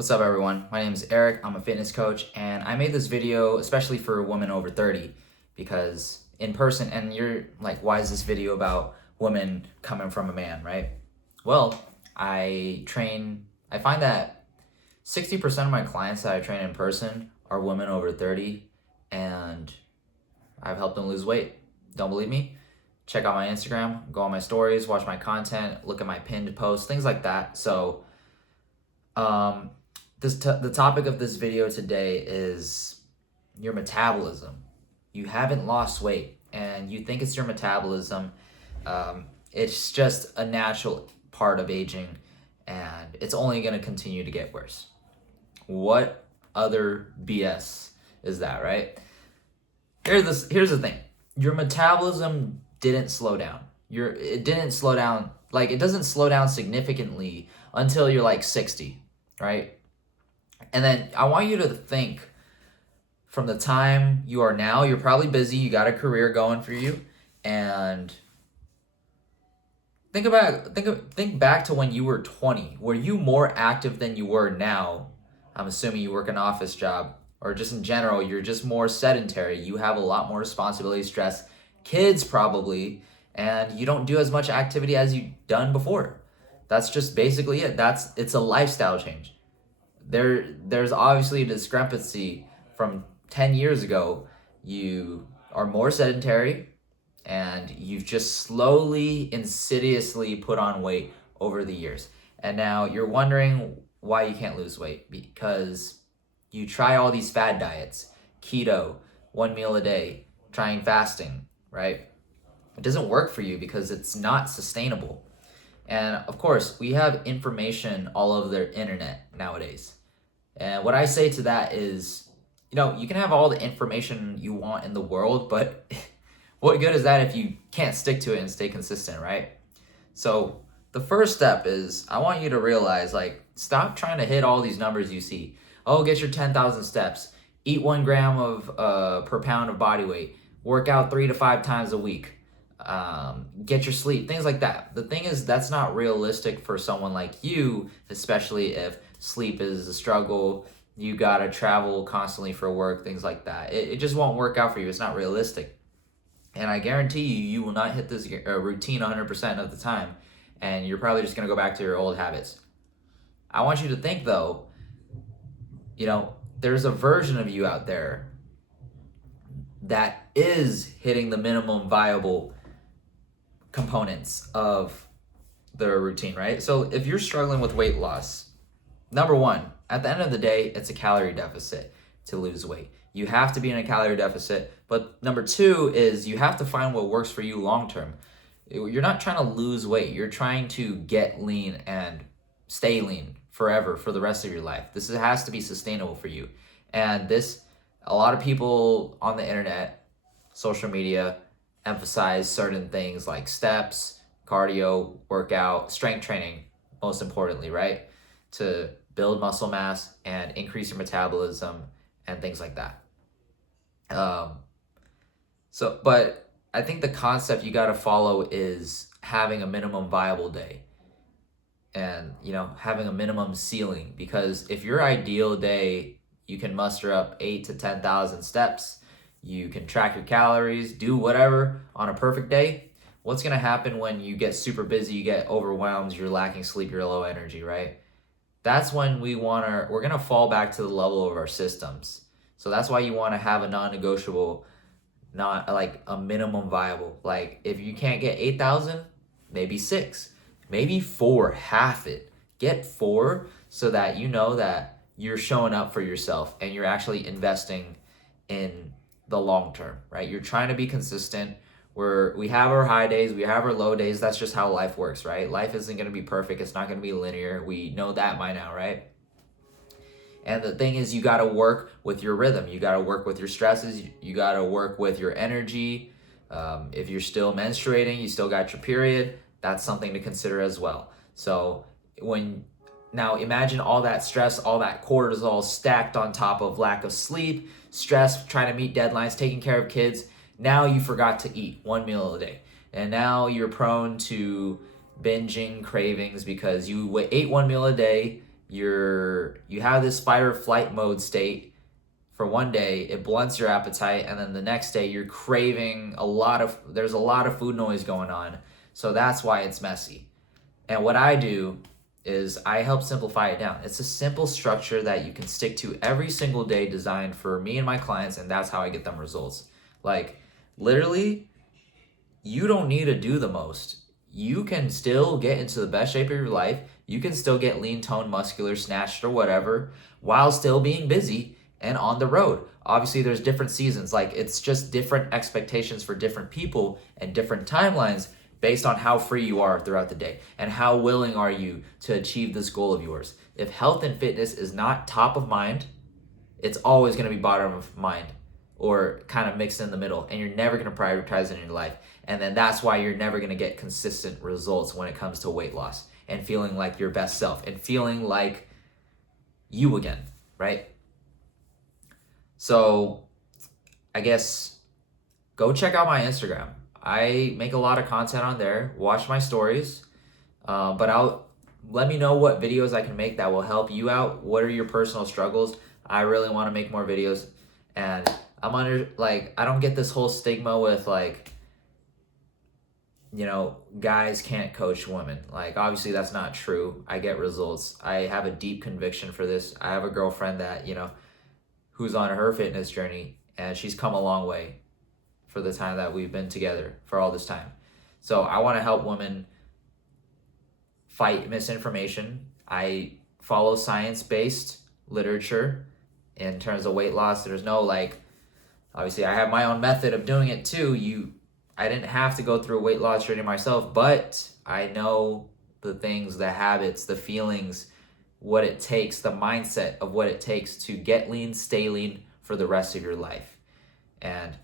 What's up, everyone? My name is Eric. I'm a fitness coach, and I made this video especially for women over 30 because in person, and you're like, why is this video about women coming from a man, right? Well, I find that 60% of my clients that I train in person are women over 30, and I've helped them lose weight. Don't believe me? Check out my Instagram, go on my stories, watch my content, look at my pinned posts, things like that. So, the topic of this video today is your metabolism. You haven't lost weight and you think it's your metabolism. It's just a natural part of aging and it's only going to continue to get worse. What other BS is that, right? Here's the thing. Your metabolism didn't slow down. It didn't slow down, like it doesn't slow down significantly until you're like 60, right? And then I want you to think from the time you are now, you're probably busy, you got a career going for you, and think back to when you were 20. Were you more active than you were now? I'm assuming you work an office job, or just in general, you're just more sedentary. You have a lot more responsibility, stress, kids probably, and you don't do as much activity as you've done before. That's just basically it. It's a lifestyle change. There's obviously a discrepancy from 10 years ago. You are more sedentary and you've just slowly, insidiously put on weight over the years. And now you're wondering why you can't lose weight because you try all these fad diets, keto, 1 meal a day, trying fasting, right? It doesn't work for you because it's not sustainable. And of course, we have information all over the internet nowadays. And what I say to that is, you can have all the information you want in the world, but what good is that if you can't stick to it and stay consistent, right? So the first step is I want you to realize, stop trying to hit all these numbers you see. Oh, get your 10,000 steps, eat 1 gram of per pound of body weight, work out 3 to 5 times a week, get your sleep, things like that. The thing is, that's not realistic for someone like you, especially if sleep is a struggle, you gotta travel constantly for work, things like that. It just won't work out for you. It's not realistic. And I guarantee you will not hit this routine 100% of the time, and you're probably just gonna go back to your old habits. I want you to think though, there's a version of you out there that is hitting the minimum viable components of the routine, right? So if you're struggling with weight loss, number one, at the end of the day, it's a calorie deficit to lose weight. You have to be in a calorie deficit. But number two is you have to find what works for you long term. You're not trying to lose weight. You're trying to get lean and stay lean forever for the rest of your life. This has to be sustainable for you. And a lot of people on the internet, social media, emphasize certain things like steps, cardio, workout, strength training, most importantly, right? To build muscle mass and increase your metabolism and things like that. But I think the concept you got to follow is having a minimum viable day and, having a minimum ceiling, because if your ideal day, you can muster up 8 to 10,000 steps, you can track your calories, do whatever on a perfect day. What's going to happen when you get super busy, you get overwhelmed, you're lacking sleep, you're low energy, right? That's when we're going to fall back to the level of our systems. So that's why you want to have a non-negotiable, not like a minimum viable. Like if you can't get 8,000, maybe 6, maybe 4, half it. Get 4 so that you know that you're showing up for yourself and you're actually investing in the long term, right? You're trying to be consistent. We have our high days, we have our low days. That's just how life works, right? Life isn't going to be perfect. It's not going to be linear. We know that by now, right? And the thing is, you got to work with your rhythm. You got to work with your stresses. You got to work with your energy. If you're still menstruating, you still got your period, that's something to consider as well. So now imagine all that stress, all that cortisol stacked on top of lack of sleep, stress, trying to meet deadlines, taking care of kids. Now you forgot to eat 1 meal a day. And now you're prone to binging cravings because you ate 1 meal a day you have this fight or flight mode state for one day, it blunts your appetite, and then the next day you're craving there's a lot of food noise going on. So that's why it's messy. And what I do is I help simplify it down. It's a simple structure that you can stick to every single day, designed for me and my clients, and that's how I get them results. Like, literally, you don't need to do the most. You can still get into the best shape of your life. You can still get lean, toned, muscular, snatched, or whatever, while still being busy and on the road. Obviously, there's different seasons. Like, it's just different expectations for different people and different timelines based on how free you are throughout the day and how willing are you to achieve this goal of yours. If health and fitness is not top of mind, it's always going to be bottom of mind or kind of mixed in the middle, and you're never going to prioritize it in your life. And then that's why you're never going to get consistent results when it comes to weight loss and feeling like your best self and feeling like you again, right? So I guess go check out my Instagram. I make a lot of content on there. Watch my stories, but let me know what videos I can make that will help you out. What are your personal struggles? I really want to make more videos, and I don't get this whole stigma with guys can't coach women. Like, obviously that's not true. I get results. I have a deep conviction for this. I have a girlfriend that, who's on her fitness journey, and she's come a long way for the time that we've been together for all this time. So I want to help women fight misinformation. I follow science-based literature in terms of weight loss. There's no obviously I have my own method of doing it too. I didn't have to go through a weight loss journey myself, but I know the things, the habits, the feelings, what it takes, the mindset of what it takes to get lean, stay lean for the rest of your life. And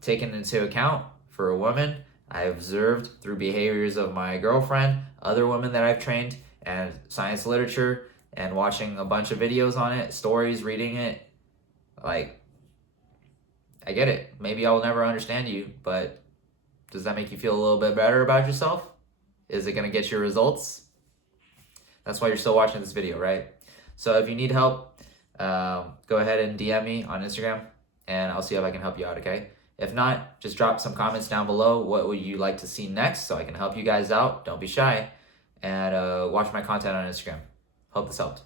taken into account for a woman, I observed through behaviors of my girlfriend, other women that I've trained, and science literature, and watching a bunch of videos on it, stories, reading it. I get it. Maybe I'll never understand you, but does that make you feel a little bit better about yourself? Is it going to get you results? That's why you're still watching this video, right? So if you need help, go ahead and DM me on Instagram, and I'll see if I can help you out, okay? If not, just drop some comments down below. What would you like to see next so I can help you guys out? Don't be shy. And watch my content on Instagram. Hope this helped.